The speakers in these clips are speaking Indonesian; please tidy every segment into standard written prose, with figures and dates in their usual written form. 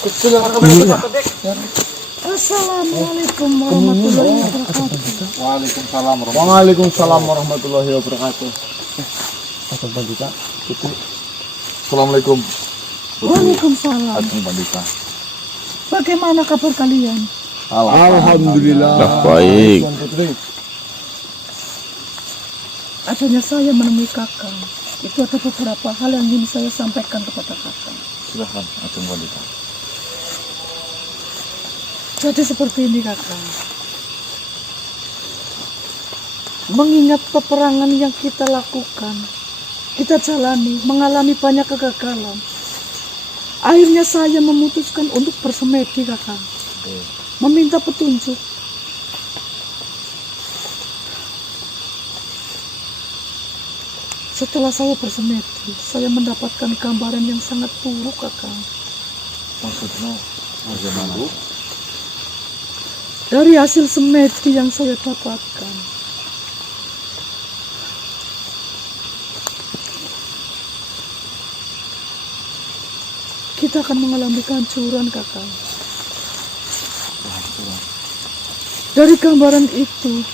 Assalamualaikum warahmatullahi wabarakatuh. Waalaikumsalam warahmatullahi wabarakatuh. Assalamualaikum. Waalaikumsalam. Pandita. Bagaimana kabar kalian? Alhamdulillah. Baik. Tuan Putri. Adanya saya menemui kakak. Itu ada beberapa hal yang ingin saya sampaikan kepada kakak. Silahkan, Ajeng Pandita. Jadi seperti ini kakak. Mengingat peperangan yang kita lakukan, kita jalani, mengalami banyak kegagalan. Akhirnya saya memutuskan untuk bersemedi kakak. Meminta petunjuk. Setelah saya bersemedi, saya mendapatkan gambaran yang sangat buruk kakak. Maksudnya bagaimana? Dari hasil semedi yang saya dapatkan, kita akan mengalami kehancuran kakak. Dari gambaran itu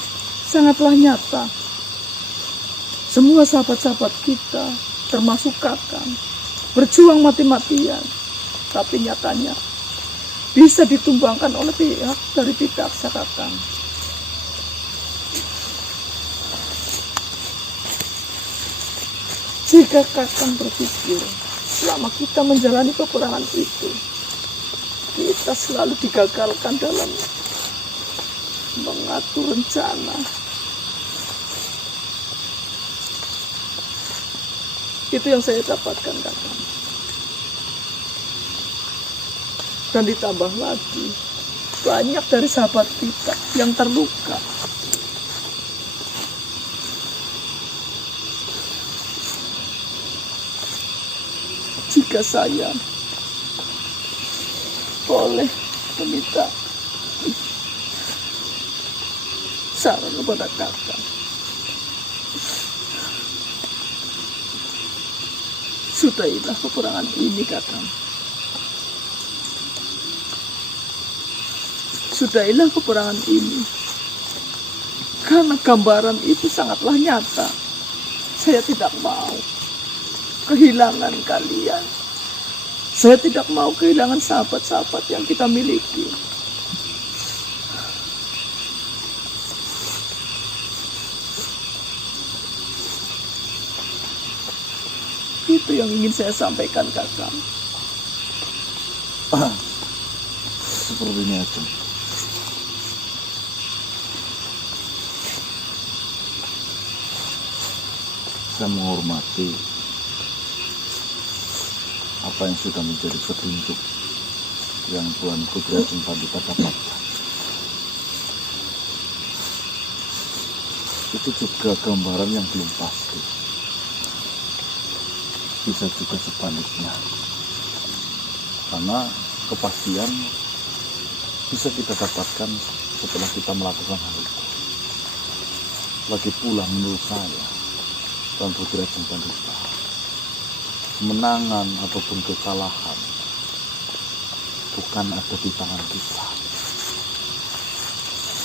sangatlah nyata. Semua sahabat-sahabat kita, termasuk kakak, berjuang mati-matian, tapi nyatanya bisa ditumbangkan oleh pihak dari Pitagsa kakak. Jika kakak berpikir selama kita menjalani peperangan itu, kita selalu digagalkan dalam mengatur rencana. Itu yang saya dapatkan kakak. Dan ditambah lagi, banyak dari sahabat kita yang terluka. Jika saya boleh meminta saran kepada kakak, sudahilah peperangan ini kakak. Sudahilah peperangan ini. Karena gambaran itu sangatlah nyata. Saya tidak mau kehilangan kalian. Saya tidak mau kehilangan sahabat-sahabat yang kita miliki. Itu yang ingin saya sampaikan kakak. Seperti ini aja. Saya menghormati apa yang sudah menjadi petunjuk yang Tuan Putri Ajeng Pandita dapatkan. Itu juga gambaran yang belum pasti. Bisa juga sebaliknya. Karena kepastian bisa kita dapatkan setelah kita melakukan hal itu. Lagi pula menurut saya, Tuan Putri Ajeng Pandita, kemenangan ataupun kekalahan bukan ada di tangan kita,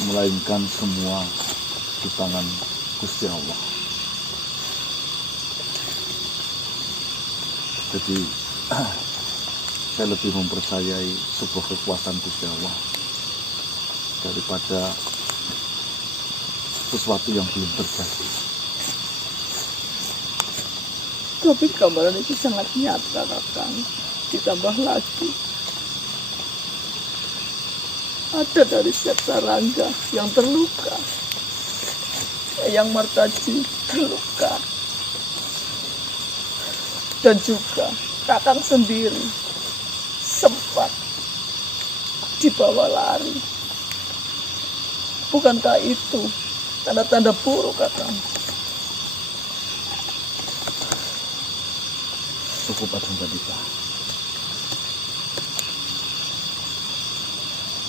melainkan semua di tangan Gusti Allah. Jadi saya lebih mempercayai sebuah kekuasaan Gusti Allah daripada sesuatu yang belum terjadi. Tapi gambaran itu sangat nyata kakak. Ditambah lagi, ada dari Setsa Rangga yang terluka, Eyang Martaji terluka, dan juga kakak sendiri sempat dibawa lari. Bukankah itu tanda-tanda buruk kakak? Cukup Ajeng Pandita.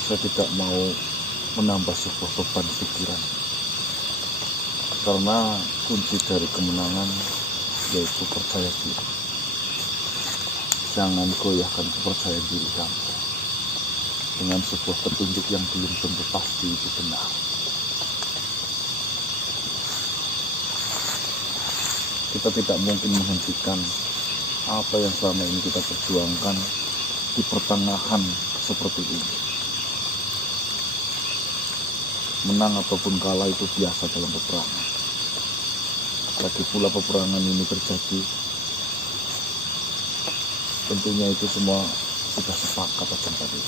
Saya tidak mau menambah sebuah beban pikiran, karena kunci dari kemenangan yaitu percaya diri. Jangan goyahkan kepercayaan diri kamu. dengan sebuah petunjuk yang belum tentu pasti itu benar. Kita tidak mungkin menghentikan apa yang selama ini kita perjuangkan di pertengahan seperti ini. Menang ataupun kalah itu biasa dalam peperangan. Lagi pula peperangan ini terjadi, tentunya itu semua sudah sepakat akan tadi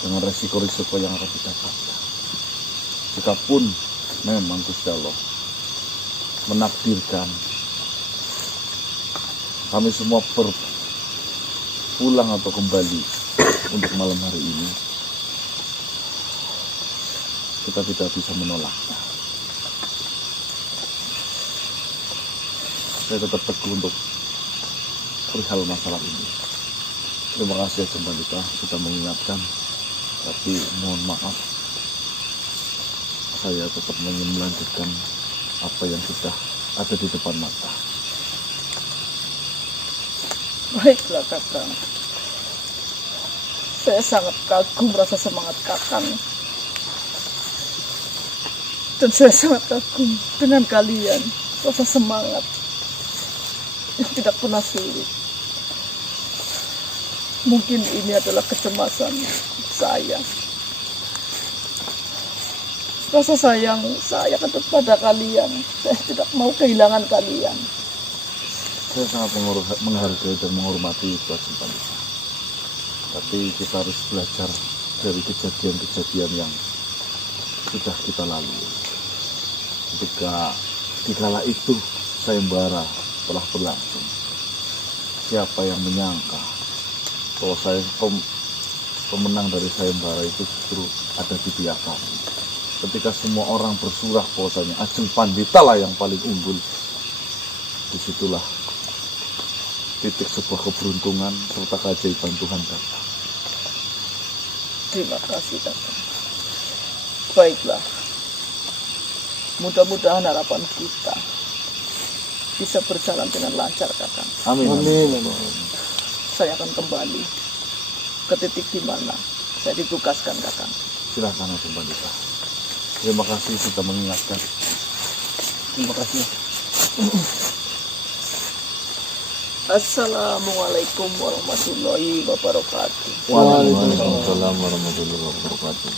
dengan resiko-resiko yang akan didapatkan. Jikapun memang Gusti Allah menakdirkan kami semua pulang atau kembali untuk malam hari ini, kita tidak bisa menolaknya. Saya tetap teguh untuk perihal masalah ini. Terima kasih Ajeng Pandita sudah mengingatkan, tapi mohon maaf, saya tetap ingin melanjutkan apa yang sudah ada di depan mata. Baiklah Kakang, saya sangat kagum rasa semangat Kakang, dan saya sangat kagum dengan kalian, rasa semangat yang tidak pernah sulit. Mungkin ini adalah kecemasan saya, rasa sayang saya kepada kalian. Saya tidak mau kehilangan kalian. Saya sangat menghargai dan menghormati itu Ajeng Pandita. Tapi kita harus belajar dari kejadian-kejadian yang sudah kita lalui. Ketika di kala itu sayembara telah berlangsung, siapa yang menyangka bahwa pemenang dari sayembara itu justru ada di pihak kami. Ketika semua orang bersurah bahwasanya Ajeng Pandita lah yang paling unggul, disitulah titik sebuah keberuntungan serta keajaiban Tuhan datang. Terima kasih Kakang. Baiklah, mudah-mudahan harapan kita bisa berjalan dengan lancar Kakang. Amin. Amin. Saya akan kembali ke titik di mana saya ditugaskan Kakang. Silakan Ajeng Pandita. Terima kasih sudah mengingatkan. Terima kasih. Assalamualaikum warahmatullahi wabarakatuh. Waalaikumsalam warahmatullahi wabarakatuh.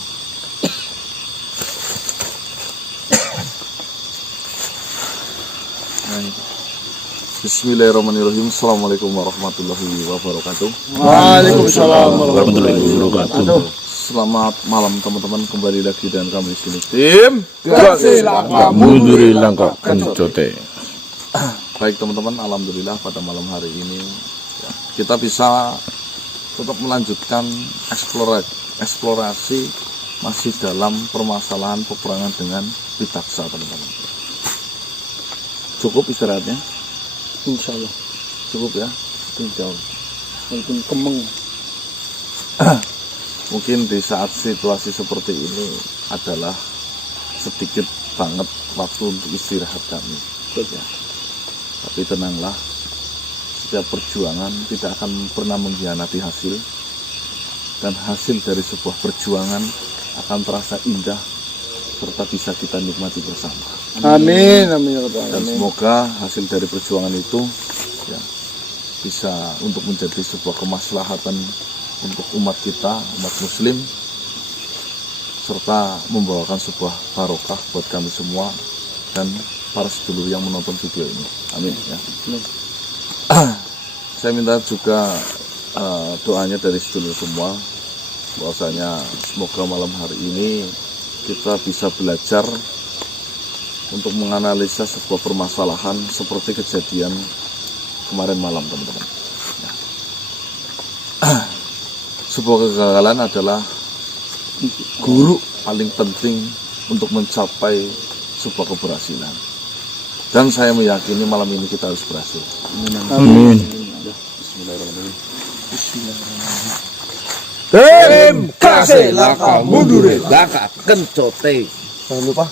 Bismillahirrahmanirrahim. Assalamualaikum warahmatullahi wabarakatuh. Waalaikumsalam warahmatullahi wabarakatuh. Selamat malam teman-teman, kembali lagi dengan kami di sini tim Kasih Laka Munduri Langkah Kencote. Baik teman-teman, alhamdulillah pada malam hari ini ya, kita bisa tetap melanjutkan eksplorasi masih dalam permasalahan peperangan dengan Pitaksa teman-teman. Cukup istirahatnya? Insya Allah. Cukup ya? Jauh. Mungkin kemeng. Mungkin di saat situasi seperti ini adalah sedikit banget waktu untuk istirahat kami ya. Tapi tenanglah, setiap perjuangan tidak akan pernah mengkhianati hasil, dan hasil dari sebuah perjuangan akan terasa indah serta bisa kita nikmati bersama. Amin, amin. Dan semoga hasil dari perjuangan itu ya, bisa untuk menjadi sebuah kemaslahatan untuk umat kita, umat muslim, serta membawakan sebuah barokah buat kami semua dan para sedulur yang menonton video ini. Amin ya. Saya minta juga doanya dari sedulur semua, bahwasanya semoga malam hari ini kita bisa belajar untuk menganalisa sebuah permasalahan seperti kejadian kemarin malam teman-teman ya. Sebuah kegagalan adalah guru paling penting untuk mencapai sebuah keberhasilan, dan saya meyakini malam ini kita harus berhasil. Amin. Bismillahirrahmanirrahim. Tim Kasih Laka Munduri Langkah Kencote. Jangan lupa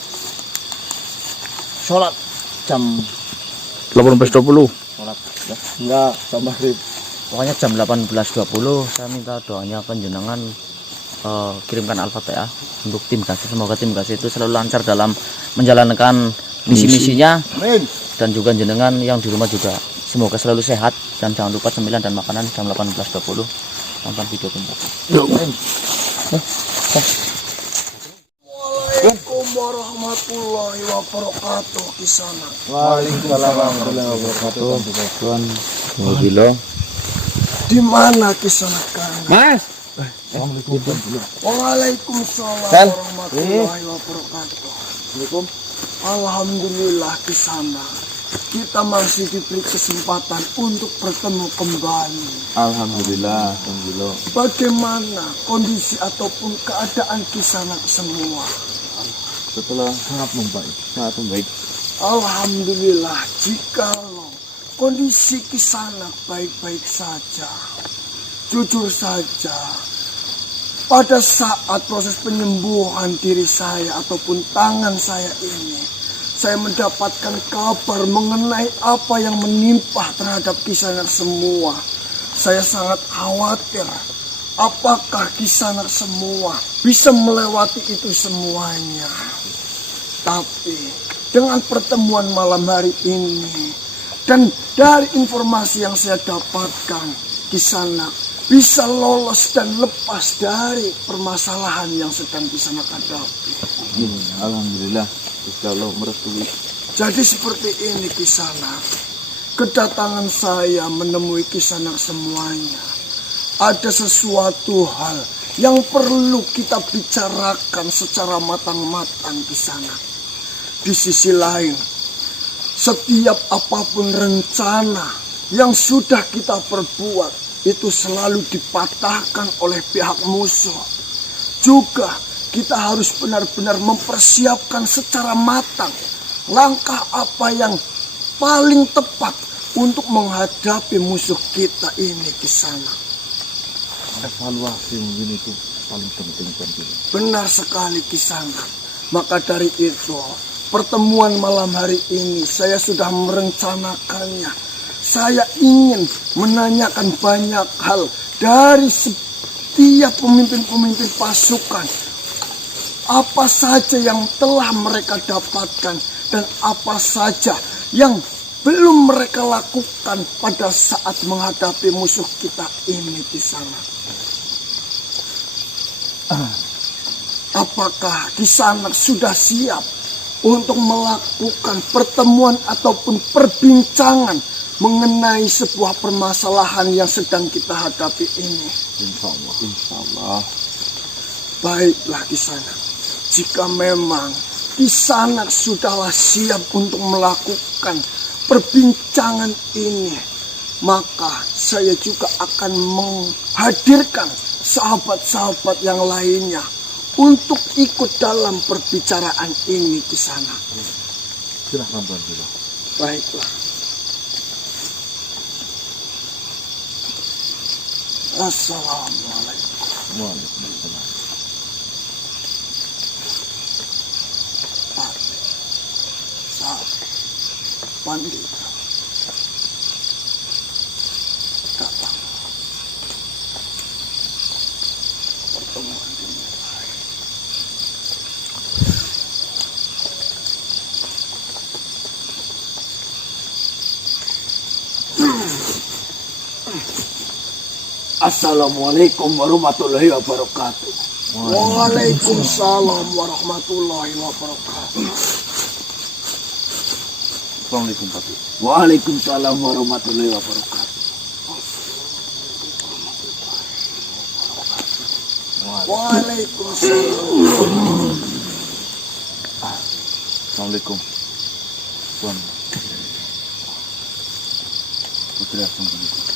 sholat jam 18.20. sholat ya. Enggak jam maghrib. Pokoknya jam 18.20 saya minta doanya panjenengan kirimkan Al-Fatihah untuk tim GASI. Semoga tim GASI itu selalu lancar dalam menjalankan misi-misinya, Amin. dan juga jenengan yang di rumah juga semoga selalu sehat, dan jangan lupa cemilan dan makanan jam 18.20 nonton video Kumpak. Waalaikumsalam warahmatullahi wabarakatuh. Kisana. Waalaikumsalam warahmatullahi wabarakatuh. Tuhan. Alhamdulillah. Di mana Kisana kan? Mas. Waalaikumsalam Kan? warahmatullahi wabarakatuh. Alhamdulillah Kisana. Kita masih diberi kesempatan untuk bertemu kembali. Alhamdulillah. Alhamdulillah. Bagaimana kondisi ataupun keadaan Kisana semua? Setelah sangat membaik. Sangat membaik. Alhamdulillah, jikalau kondisi Kisana baik-baik saja, jujur saja, pada saat proses penyembuhan diri saya ataupun tangan saya ini, saya mendapatkan kabar mengenai apa yang menimpa terhadap Kisana semua. Saya sangat khawatir apakah Kisana semua bisa melewati itu semuanya. Tapi dengan pertemuan malam hari ini dan dari informasi yang saya dapatkan, Kisana bisa lolos dan lepas dari permasalahan yang sedang Kisana hadapi. Alhamdulillah. Insya Allah merestui. Jadi seperti ini Kisana, kedatangan saya menemui Kisana semuanya. Ada sesuatu hal yang perlu kita bicarakan secara matang-matang Kisana. Di sisi lain, setiap apapun rencana yang sudah kita perbuat itu selalu dipatahkan oleh pihak musuh. Juga kita harus benar-benar mempersiapkan secara matang langkah apa yang paling tepat untuk menghadapi musuh kita ini Kisana. Evaluasi mungkin itu paling penting penting. Benar sekali Kisana. Maka dari itu, pertemuan malam hari ini saya sudah merencanakannya. Saya ingin menanyakan banyak hal dari setiap pemimpin-pemimpin pasukan. Apa saja yang telah mereka dapatkan dan apa saja yang belum mereka lakukan pada saat menghadapi musuh kita ini di sana. Apakah di sana sudah siap untuk melakukan pertemuan ataupun perbincangan mengenai sebuah permasalahan yang sedang kita hadapi ini? Insya Allah. Insya Allah. Baiklah di sana. Jika memang di sana sudahlah siap untuk melakukan perbincangan ini, maka saya juga akan menghadirkan sahabat-sahabat yang lainnya untuk ikut dalam perbicaraan ini di sana. Silahkan Tuan Gilo. Baiklah. Assalamualaikum. Waalaikumsalam. Pandita datang pertemuan dimulai. Assalamualaikum warahmatullahi wabarakatuh. Waalaikumsalam warahmatullahi wabarakatuh. Assalamualaikum Pak. Waalaikumsalam warahmatullahi wabarakatuh. Waalaikumsalam. Assalamualaikum Tuan Putri Assalamualaikum.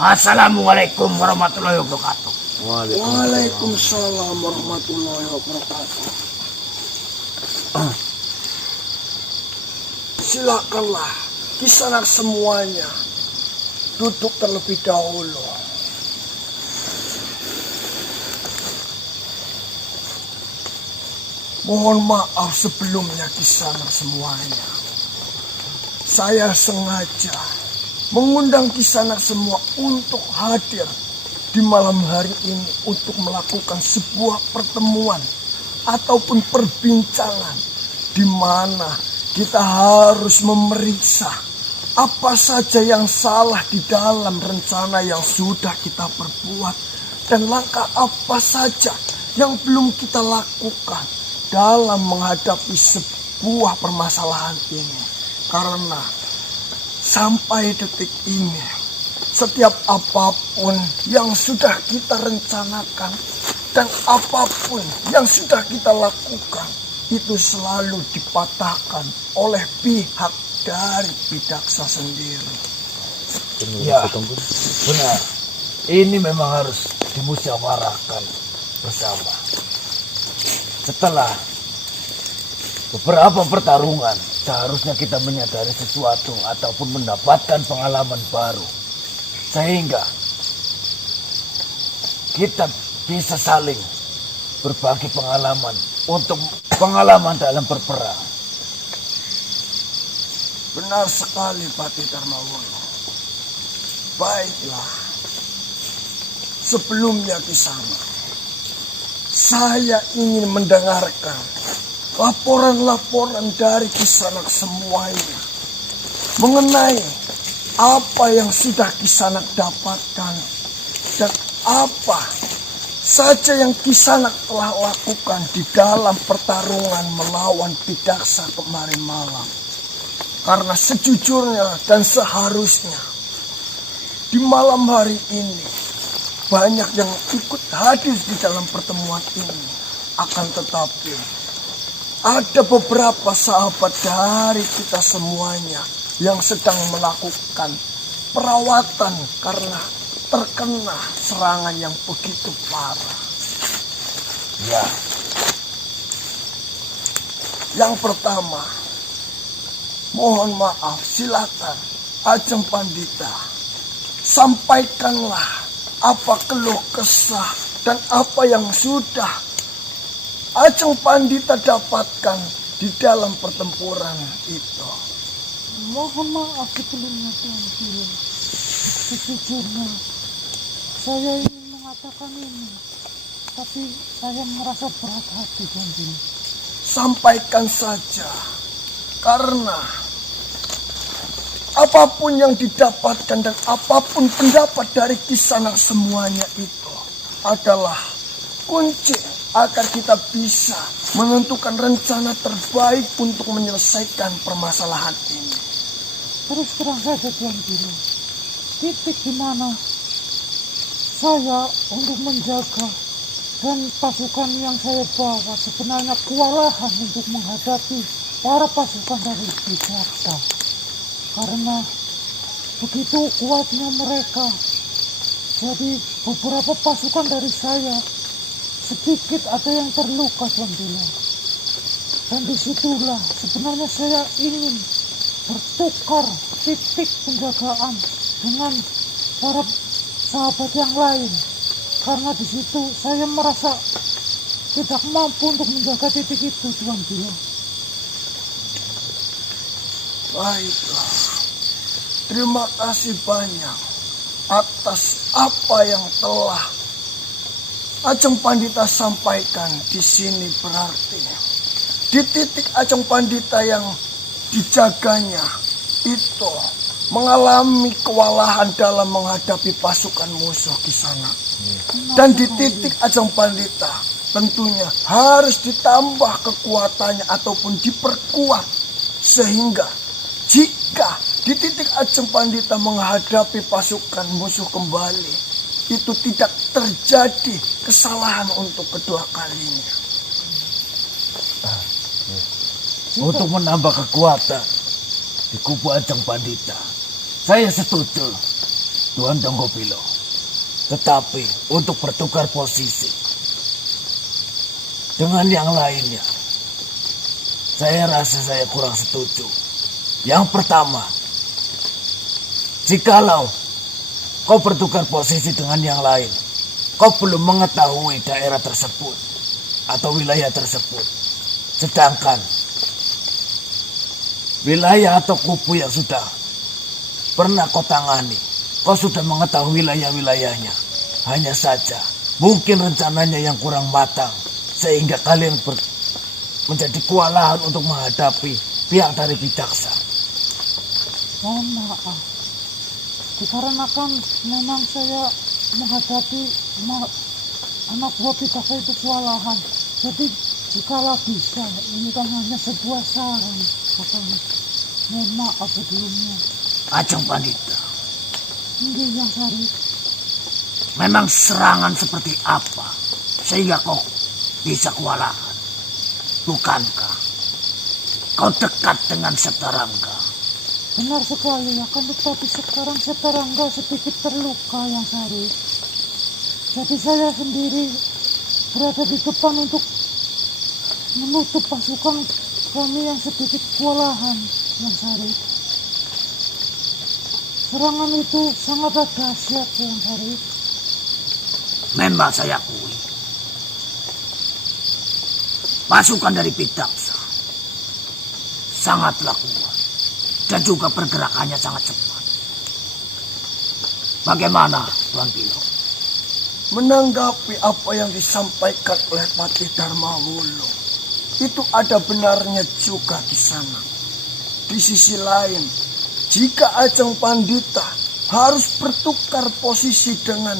Assalamualaikum warahmatullahi wabarakatuh. Waalaikumsalam warahmatullahi wabarakatuh. Silakanlah Kisana semuanya duduk terlebih dahulu. Mohon maaf sebelumnya Kisana semuanya. Saya sengaja mengundang Kisana semua untuk hadir di malam hari ini untuk melakukan sebuah pertemuan ataupun perbincangan di mana kita harus memeriksa apa saja yang salah di dalam rencana yang sudah kita perbuat dan langkah apa saja yang belum kita lakukan dalam menghadapi sebuah permasalahan ini. Karena sampai detik ini, setiap apapun yang sudah kita rencanakan dan apapun yang sudah kita lakukan itu selalu dipatahkan oleh pihak dari Bidaksa sendiri. Ya, benar. Ini memang harus dimusyawarahkan bersama. Setelah beberapa pertarungan, seharusnya kita menyadari sesuatu ataupun mendapatkan pengalaman baru. Sehingga kita bisa saling berbagi pengalaman untuk pengalaman dalam berperang. Benar sekali Pati Darmawono. Baiklah. Sebelumnya Kisana, saya ingin mendengarkan laporan-laporan dari Kisanak semuanya mengenai apa yang sudah Kisanak dapatkan dan apa saja yang Kisanak telah lakukan di dalam pertarungan melawan Bidaksa kemarin malam. Karena sejujurnya dan seharusnya di malam hari ini banyak yang ikut hadir di dalam pertemuan ini. Akan tetapi ada beberapa sahabat dari kita semuanya yang sedang melakukan perawatan karena terkena serangan yang begitu parah. Ya, yang pertama, mohon maaf, silakan Ajeng Pandita, sampaikanlah apa keluh kesah dan apa yang sudah Ajeng Pandita dapatkan di dalam pertempuran itu. Mohon maaf sebelumnya Tuan Guru. Sejujurnya saya ingin mengatakan ini, tapi saya merasa berat hati Tuan Guru. Sampaikan saja, karena apapun yang didapatkan dan apapun pendapat dari Kisanak semuanya itu adalah kunci agar kita bisa menentukan rencana terbaik untuk menyelesaikan permasalahan ini. Terus terang saja Tuan Guru, titik di mana saya untuk menjaga dan pasukan yang saya bawa sebenarnya kewalahan untuk menghadapi para pasukan dari Bidaksa. Karena begitu kuatnya mereka, jadi beberapa pasukan dari saya sedikit ada yang terluka Tuan Guru. Dan disitulah sebenarnya saya ingin bertukar titik penjagaan dengan para sahabat yang lain. Karena di situ saya merasa tidak mampu untuk menjaga titik itu Tuan Guru. Baiklah, terima kasih banyak atas apa yang telah Ajeng Pandita sampaikan di sini. Berarti di titik Ajeng Pandita yang dijaganya itu mengalami kewalahan dalam menghadapi pasukan musuh di sana. Dan di titik Ajeng Pandita tentunya harus ditambah kekuatannya ataupun diperkuat sehingga jika di titik Ajeng Pandita menghadapi pasukan musuh kembali, itu tidak terjadi kesalahan untuk kedua kalinya. untuk menambah kekuatan di kubu Ajeng Pandita, saya setuju Tuan Donggopilo. Tetapi untuk bertukar posisi dengan yang lainnya, saya rasa saya kurang setuju. Yang pertama, jikalau kau bertukar posisi dengan yang lain, kau belum mengetahui daerah tersebut atau wilayah tersebut. Sedangkan wilayah atau kubu yang sudah pernah kau tangani, kau sudah mengetahui wilayah-wilayahnya. Hanya saja, mungkin rencananya yang kurang matang, sehingga kalian menjadi kewalahan untuk menghadapi pihak dari Pitagsa. Mohon maaf. Dikarenakan memang saya menghadapi anak buah Pitagsa itu kewalahan. Jadi jikalau bisa, ini kan hanya sebuah saran. Kakang, mohon maaf sebelumnya. Ajeng Pandita, Ini yang Sari. memang serangan seperti apa sehingga kau bisa kewalahan? Bukankah kau dekat dengan Setarangga? Benar sekali, akan tetapi sekarang Setarangga sedikit terluka yang Sari. Jadi saya sendiri berada di depan untuk menutup pasukan kami yang sedikit kewalahan yang Sari. Serangan itu sangat dahsyat yang Sari. Memang saya akui, pasukan dari Pitagsa sangatlah kuat dan juga pergerakannya sangat cepat. Bagaimana Tuan Pilo? Menanggapi apa yang disampaikan oleh Patih Darmawulo, itu ada benarnya juga di sana. Di sisi lain, jika Ajeng Pandita harus bertukar posisi dengan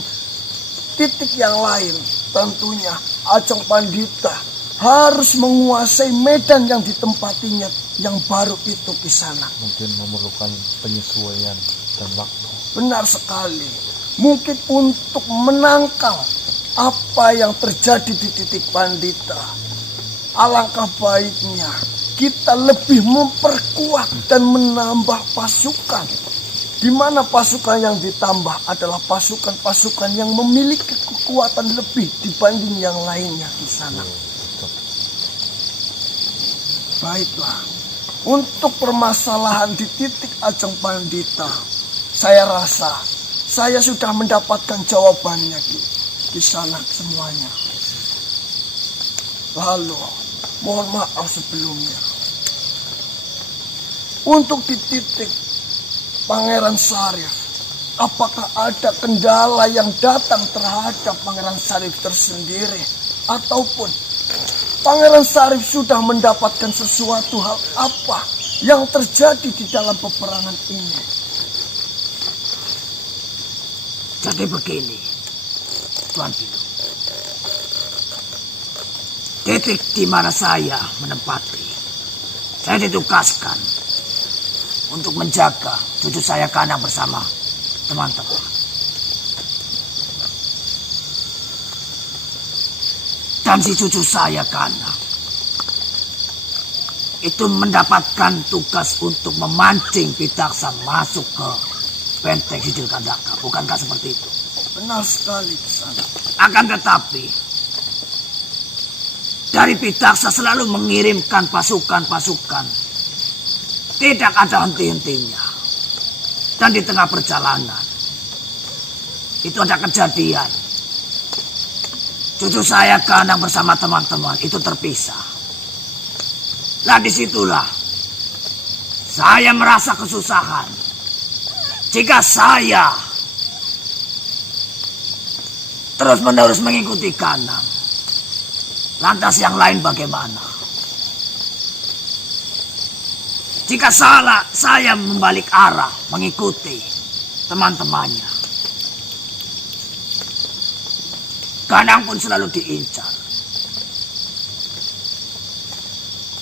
titik yang lain, tentunya Ajeng Pandita harus menguasai medan yang ditempatinya yang baru itu di sana. Mungkin memerlukan penyesuaian dan waktu. Benar sekali. Mungkin untuk menangkal apa yang terjadi di titik Pandita, alangkah baiknya kita lebih memperkuat dan menambah pasukan, di mana pasukan yang ditambah adalah pasukan-pasukan yang memiliki kekuatan lebih dibanding yang lainnya di sana. Baiklah, untuk permasalahan di titik Ajeng Pandita, saya rasa saya sudah mendapatkan jawabannya di sana semuanya. Lalu, mohon maaf sebelumnya. Untuk di titik Pangeran Sarif, apakah ada kendala yang datang terhadap Pangeran Sarif tersendiri? Ataupun Pangeran Sarif sudah mendapatkan sesuatu hal apa yang terjadi di dalam peperangan ini? Jadi begini, Tuan Pilo. Titik di mana saya menempati, saya ditugaskan untuk menjaga cucu saya Kanang bersama teman-teman. Dan si cucu saya Kanang itu mendapatkan tugas untuk memancing Pitagsa masuk ke Benteng Sijil Kandaka. Bukankah seperti itu? Benar sekali di sana. Akan tetapi, dari Pitagsa selalu mengirimkan pasukan-pasukan. Tidak ada henti-hentinya. Dan di tengah perjalanan, itu ada kejadian. Cucu saya Kanang bersama teman-teman itu terpisah. Nah disitulah saya merasa kesusahan. Jika saya terus-menerus mengikuti Kanang, lantas yang lain bagaimana? Jika saya membalik arah mengikuti teman-temannya, Kanang pun selalu diincar.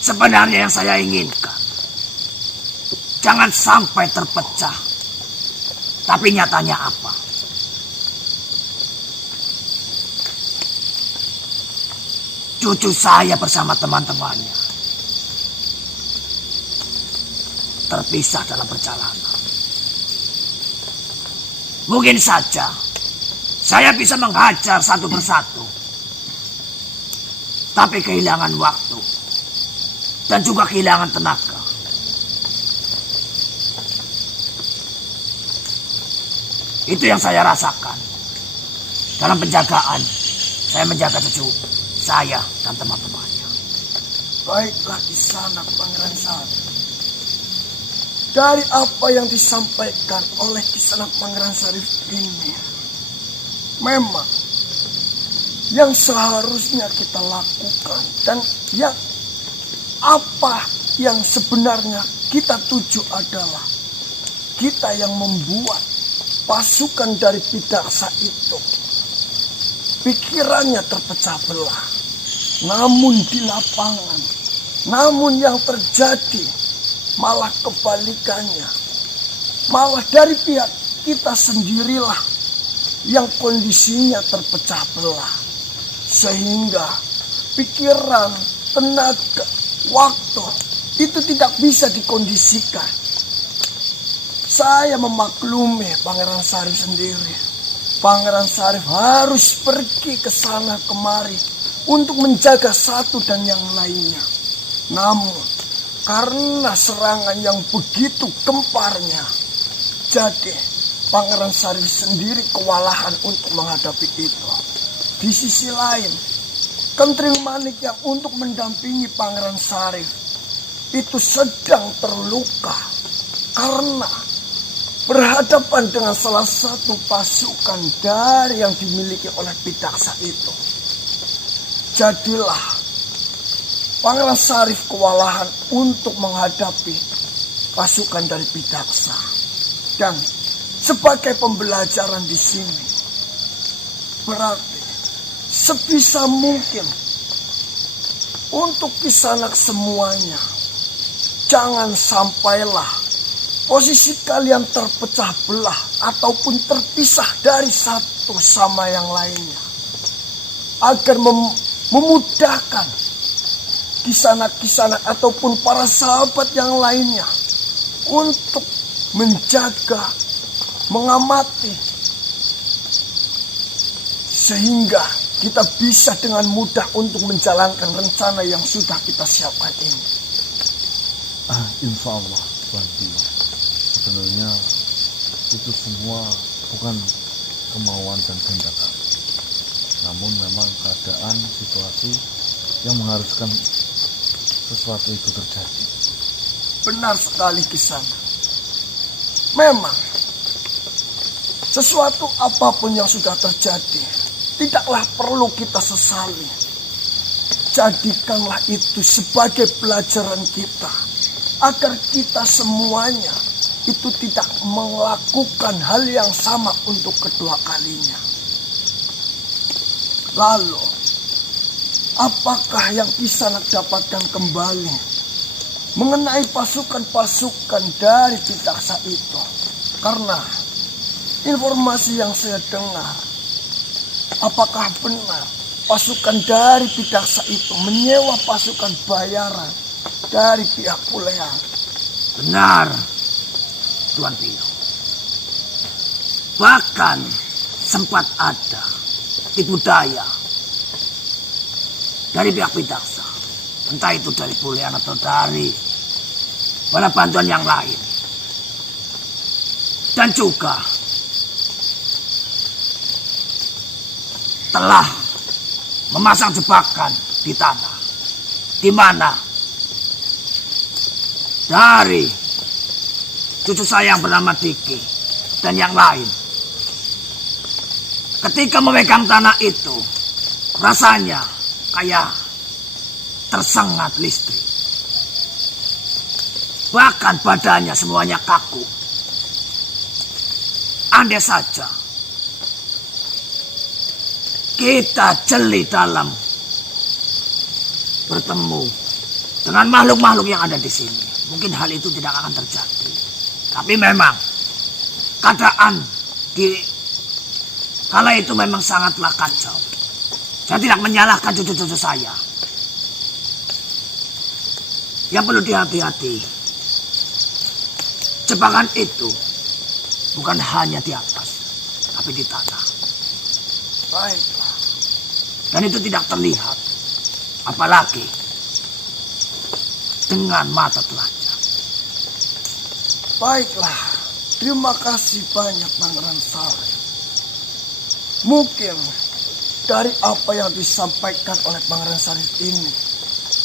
Sebenarnya yang saya inginkan, jangan sampai terpecah. Tapi nyatanya apa? Cucu saya bersama teman-temannya terpisah dalam perjalanan. Mungkin saja saya bisa menghajar satu persatu, tapi kehilangan waktu dan juga kehilangan tenaga. Itu yang saya rasakan. Dalam penjagaan, saya menjaga cucu saya dan teman-temannya. Baiklah di sana Pangeran Sarif. Dari apa yang disampaikan oleh Kisanak Pangeran Sarif ini, memang yang seharusnya kita lakukan dan yang apa yang sebenarnya kita tuju adalah kita yang membuat pasukan dari Pidaksa itu pikirannya terpecah belah. Namun di lapangan, namun yang terjadi malah kebalikannya. Malah dari pihak kita sendirilah yang kondisinya terpecah belah. Sehingga pikiran, tenaga, waktu itu tidak bisa dikondisikan. Saya memaklumi Pangeran Syarif sendiri. Pangeran Syarif harus pergi ke sana kemari untuk menjaga satu dan yang lainnya. Namun karena serangan yang begitu gemparnya, jadi Pangeran Syarif sendiri kewalahan untuk menghadapi itu. Di sisi lain, Kentring Manik yang untuk mendampingi Pangeran Syarif itu sedang terluka karena berhadapan dengan salah satu pasukan dari yang dimiliki oleh Pidaksa itu. Jadilah Pangeran Syarif kewalahan untuk menghadapi pasukan dari Pidaksa. Dan sebagai pembelajaran di sini, berarti sebisa mungkin untuk Kisanak semuanya, jangan sampailah posisi kalian terpecah belah ataupun terpisah dari satu sama yang lainnya, agar memudahkan Kisanak-kisanak ataupun para sahabat yang lainnya untuk menjaga, mengamati, sehingga kita bisa dengan mudah untuk menjalankan rencana yang sudah kita siapkan ini. Insya Allah Tuan Tio, sebenarnya itu semua bukan kemauan dan kehendak kami. Namun memang keadaan, situasi yang mengharuskan sesuatu itu terjadi. Benar sekali Kisanak. Memang sesuatu apapun yang sudah terjadi tidaklah perlu kita sesali. Jadikanlah itu sebagai pelajaran kita, agar kita semuanya itu tidak melakukan hal yang sama untuk kedua kalinya. Lalu, apakah yang Kisanak dapatkan kembali mengenai pasukan-pasukan dari Pidaksa itu? Karena informasi yang saya dengar, apakah benar pasukan dari Pidaksa itu menyewa pasukan bayaran dari pihak Puleang? Benar, Tuan Tio. Bahkan sempat ada tipu daya dari pihak Pidaksa, entah itu dari Puleang atau dari bala bantuan yang lain. Dan juga telah memasang jebakan di tanah, di mana dari cucu saya yang bernama Diki dan yang lain, ketika memegang tanah itu, rasanya kayak tersengat listrik. Bahkan badannya semuanya kaku. Andai saja kita jeli dalam bertemu dengan makhluk-makhluk yang ada di sini, mungkin hal itu tidak akan terjadi. Tapi memang keadaan di kala itu memang sangatlah kacau. Saya tidak menyalahkan cucu-cucu saya. Yang perlu dihati-hati, jebakan itu bukan hanya di atas, tapi di tanah. Baiklah. Dan itu tidak terlihat, apalagi dengan mata telanjang. Baiklah, terima kasih banyak Pangeran Syarif. Mungkin dari apa yang disampaikan oleh Pangeran Syarif ini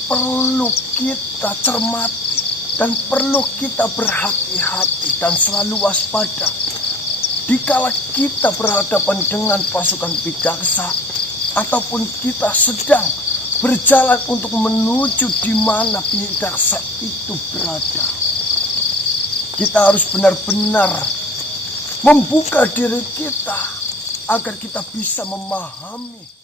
perlu kita cermati dan perlu kita berhati-hati dan selalu waspada dikala kita berhadapan dengan pasukan Bidaksa, ataupun kita sedang berjalan untuk menuju di mana Bidaksa itu berada, kita harus benar-benar membuka diri kita agar kita bisa memahami